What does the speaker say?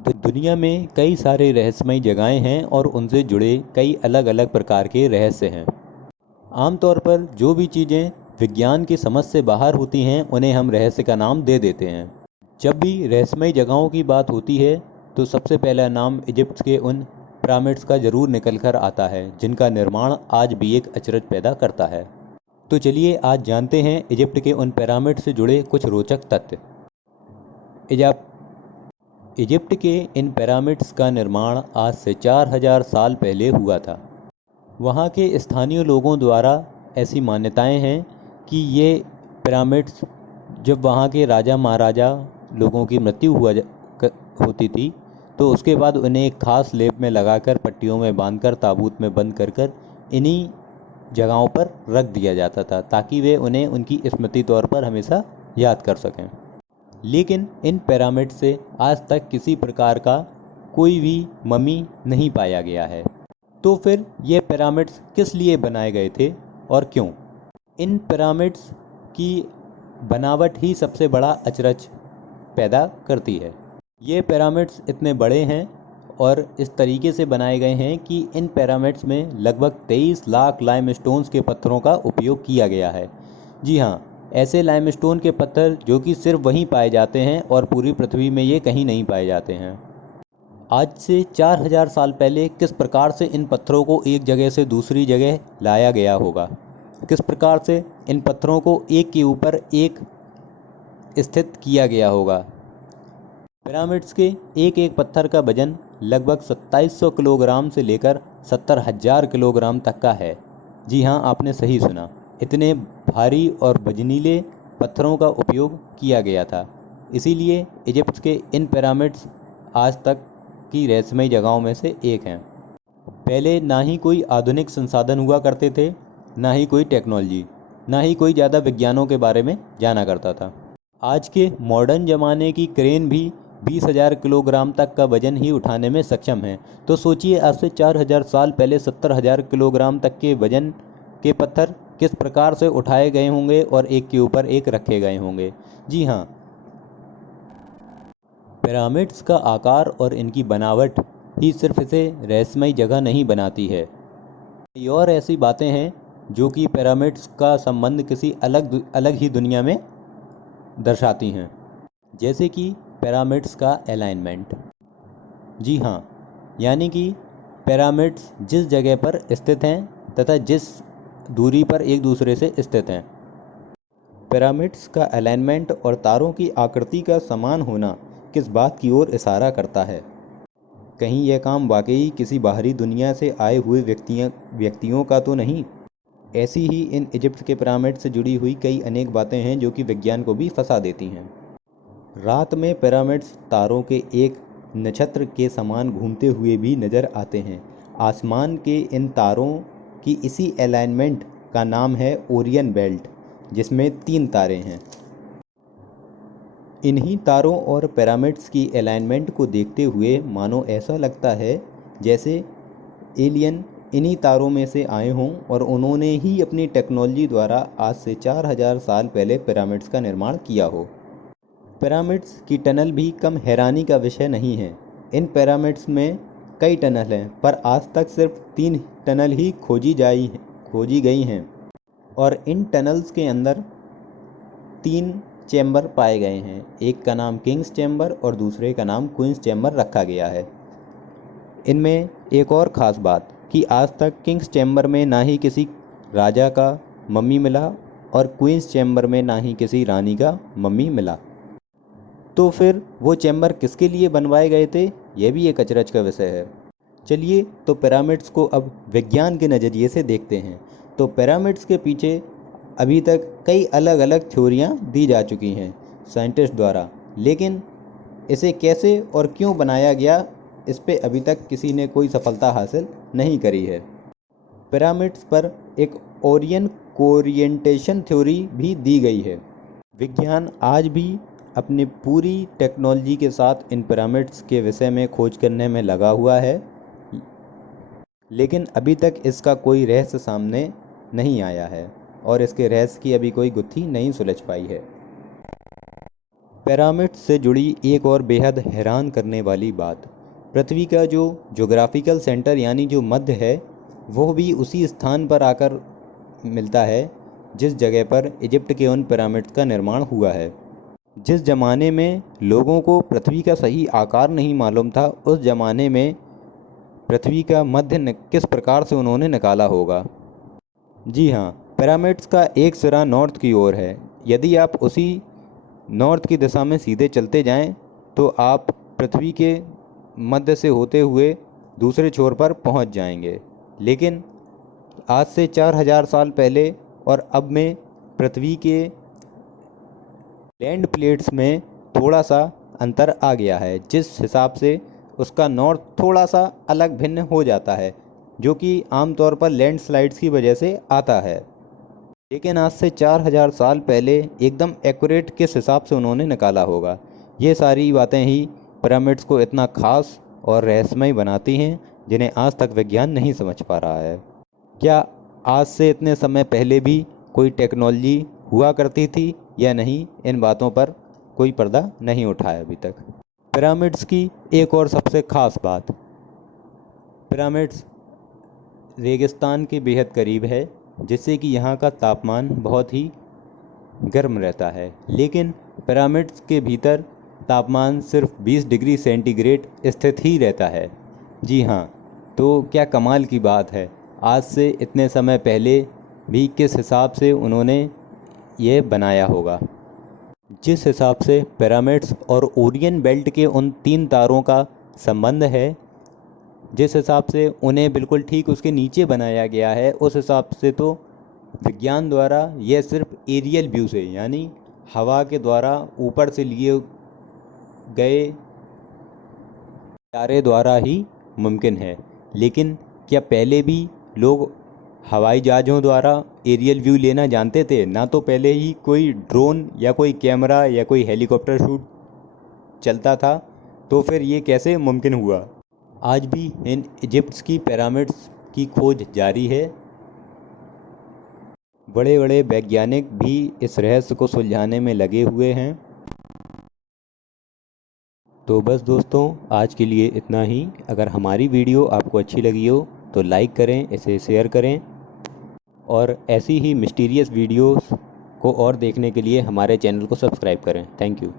दुनिया में कई सारे रहस्यमयी जगहें हैं और उनसे जुड़े कई अलग अलग प्रकार के रहस्य हैं। आमतौर पर जो भी चीज़ें विज्ञान की समझ से बाहर होती हैं उन्हें हम रहस्य का नाम दे देते हैं। जब भी रहस्यमयी जगहों की बात होती है तो सबसे पहला नाम इजिप्ट के उन पिरामिड्स का जरूर निकल कर आता है जिनका निर्माण आज भी एक अचरज पैदा करता है। तो चलिए आज जानते हैं इजिप्ट के उन पिरामिड से जुड़े कुछ रोचक तथ्य। इजिप्ट के इन पिरामिड्स का निर्माण आज से 4000 साल पहले हुआ था। वहाँ के स्थानीय लोगों द्वारा ऐसी मान्यताएं हैं कि ये पिरामिड्स जब वहाँ के राजा महाराजा लोगों की मृत्यु होती थी तो उसके बाद उन्हें एक खास लेप में लगाकर पट्टियों में बांधकर ताबूत में बंद कर इन्हीं जगहों पर रख दिया जाता था ताकि वे उन्हें उनकी स्मृति तौर पर हमेशा याद कर सकें। लेकिन इन पिरामिड से आज तक किसी प्रकार का कोई भी मम्मी नहीं पाया गया है। तो फिर ये पिरामिड्स किस लिए बनाए गए थे और क्यों? इन पिरामिड्स की बनावट ही सबसे बड़ा अचरज पैदा करती है। ये पिरामिड्स इतने बड़े हैं और इस तरीके से बनाए गए हैं कि इन पिरामिड्स में लगभग 23 लाख लाइमस्टोन्स के पत्थरों का उपयोग किया गया है। जी हाँ, ऐसे लाइमस्टोन के पत्थर जो कि सिर्फ वहीं पाए जाते हैं और पूरी पृथ्वी में ये कहीं नहीं पाए जाते हैं। आज से 4000 साल पहले किस प्रकार से इन पत्थरों को एक जगह से दूसरी जगह लाया गया होगा, किस प्रकार से इन पत्थरों को एक के ऊपर एक स्थित किया गया होगा। पिरामिड्स के एक एक पत्थर का वजन लगभग 2700 किलोग्राम से लेकर 70,000 किलोग्राम तक का है। जी हाँ, आपने सही सुना, इतने भारी और वजनीले पत्थरों का उपयोग किया गया था। इसीलिए इजिप्ट के इन पिरामिड्स आज तक की रहस्यमयी जगहों में से एक हैं। पहले ना ही कोई आधुनिक संसाधन हुआ करते थे, ना ही कोई टेक्नोलॉजी, ना ही कोई ज़्यादा विज्ञानों के बारे में जाना करता था। आज के मॉडर्न ज़माने की क्रेन भी 20,000 किलोग्राम तक का वजन ही उठाने में सक्षम है। तो सोचिए आज से 4000 साल पहले 70,000 किलोग्राम तक के वजन के पत्थर किस प्रकार से उठाए गए होंगे और एक के ऊपर एक रखे गए होंगे। जी हाँ, पिरामिड्स का आकार और इनकी बनावट ही सिर्फ इसे रहस्यमयी जगह नहीं बनाती है। कई और ऐसी बातें हैं जो कि पिरामिड्स का संबंध किसी अलग ही दुनिया में दर्शाती हैं, जैसे कि पिरामिड्स का अलाइनमेंट। जी हाँ, यानी कि पिरामिड्स जिस जगह पर स्थित हैं तथा जिस दूरी पर एक दूसरे से स्थित हैं। पिरामिड्स का अलाइनमेंट और तारों की आकृति का समान होना किस बात की ओर इशारा करता है? कहीं यह काम वाकई किसी बाहरी दुनिया से आए हुए व्यक्तियों का तो नहीं? ऐसी ही इन इजिप्ट के पिरामिड से जुड़ी हुई कई अनेक बातें हैं जो कि विज्ञान को भी फंसा देती हैं। रात में पिरामिड्स तारों के एक नक्षत्र के समान घूमते हुए भी नजर आते हैं। आसमान के इन तारों की इसी अलाइनमेंट का नाम है ओरियन बेल्ट, जिसमें 3 तारे हैं। इन्हीं तारों और पिरामिड्स की अलाइनमेंट को देखते हुए मानो ऐसा लगता है जैसे एलियन इन्हीं तारों में से आए हों और उन्होंने ही अपनी टेक्नोलॉजी द्वारा आज से 4000 साल पहले पिरामिड्स का निर्माण किया हो। पिरामिड्स की टनल भी कम हैरानी का विषय नहीं है। इन पिरामिड्स में कई टनल हैं, पर आज तक सिर्फ 3 टनल ही खोजी गई हैं और इन टनल्स के अंदर 3 चैम्बर पाए गए हैं। एक का नाम किंग्स चैम्बर और दूसरे का नाम क्वींस चैम्बर रखा गया है। इनमें एक और ख़ास बात कि आज तक किंग्स चैम्बर में ना ही किसी राजा का मम्मी मिला और क्वींस चैम्बर में ना ही किसी रानी का मम्मी मिला। तो फिर वो चैम्बर किसके लिए बनवाए गए थे, यह भी एक अचरज का विषय है। चलिए तो पिरामिड्स को अब विज्ञान के नज़रिए से देखते हैं। तो पिरामिड्स के पीछे अभी तक कई अलग अलग थ्योरियाँ दी जा चुकी हैं साइंटिस्ट द्वारा, लेकिन इसे कैसे और क्यों बनाया गया इस पे अभी तक किसी ने कोई सफलता हासिल नहीं करी है। पिरामिड्स पर एक ओरियन कोरिएंटेशन थ्योरी भी दी गई है। विज्ञान आज भी अपनी पूरी टेक्नोलॉजी के साथ इन पिरामिड्स के विषय में खोज करने में लगा हुआ है, लेकिन अभी तक इसका कोई रहस्य सामने नहीं आया है और इसके रहस्य की अभी कोई गुत्थी नहीं सुलझ पाई है। पिरामिड से जुड़ी एक और बेहद हैरान करने वाली बात, पृथ्वी का जो ज्योग्राफिकल सेंटर यानी जो मध्य है वो भी उसी स्थान पर आकर मिलता है जिस जगह पर इजिप्ट के उन पिरामिड्स का निर्माण हुआ है। जिस ज़माने में लोगों को पृथ्वी का सही आकार नहीं मालूम था, उस ज़माने में पृथ्वी का मध्य किस प्रकार से उन्होंने निकाला होगा। जी हाँ, पिरामिड्स का एक सिरा नॉर्थ की ओर है। यदि आप उसी नॉर्थ की दिशा में सीधे चलते जाएं तो आप पृथ्वी के मध्य से होते हुए दूसरे छोर पर पहुंच जाएंगे। लेकिन आज से 4000 साल पहले और अब में पृथ्वी के लैंड प्लेट्स में थोड़ा सा अंतर आ गया है, जिस हिसाब से उसका नॉर्थ थोड़ा सा अलग भिन्न हो जाता है, जो कि आमतौर पर लैंडस्लाइड्स की वजह से आता है। लेकिन आज से 4000 साल पहले एकदम एक्यूरेट किस हिसाब से उन्होंने निकाला होगा। ये सारी बातें ही पिरामिड्स को इतना खास और रहस्यमय बनाती हैं, जिन्हें आज तक विज्ञान नहीं समझ पा रहा है। क्या आज से इतने समय पहले भी कोई टेक्नोलॉजी हुआ करती थी या नहीं, इन बातों पर कोई पर्दा नहीं उठा है अभी तक। पिरामिड्स की एक और सबसे ख़ास बात, पिरामिड्स रेगिस्तान के बेहद करीब है, जिससे कि यहाँ का तापमान बहुत ही गर्म रहता है। लेकिन पिरामिड्स के भीतर तापमान सिर्फ 20 डिग्री सेंटीग्रेड स्थित ही रहता है। जी हाँ, तो क्या कमाल की बात है। आज से इतने समय पहले भी किस हिसाब से उन्होंने ये बनाया होगा। जिस हिसाब से पिरामिड्स और ओरियन बेल्ट के उन 3 तारों का संबंध है, जिस हिसाब से उन्हें बिल्कुल ठीक उसके नीचे बनाया गया है, उस हिसाब से तो विज्ञान द्वारा यह सिर्फ एरियल व्यू से यानी हवा के द्वारा ऊपर से लिए गए तारे द्वारा ही मुमकिन है। लेकिन क्या पहले भी लोग हवाई जहाज़ों द्वारा एरियल व्यू लेना जानते थे? ना तो पहले ही कोई ड्रोन या कोई कैमरा या कोई हेलीकॉप्टर शूट चलता था, तो फिर ये कैसे मुमकिन हुआ। आज भी इन इजिप्ट की पिरामिड्स की खोज जारी है। बड़े बड़े वैज्ञानिक भी इस रहस्य को सुलझाने में लगे हुए हैं। तो बस दोस्तों, आज के लिए इतना ही। अगर हमारी वीडियो आपको अच्छी लगी हो तो लाइक करें, इसे शेयर करें और ऐसी ही मिस्टीरियस वीडियोस को और देखने के लिए हमारे चैनल को सब्सक्राइब करें। Thank you.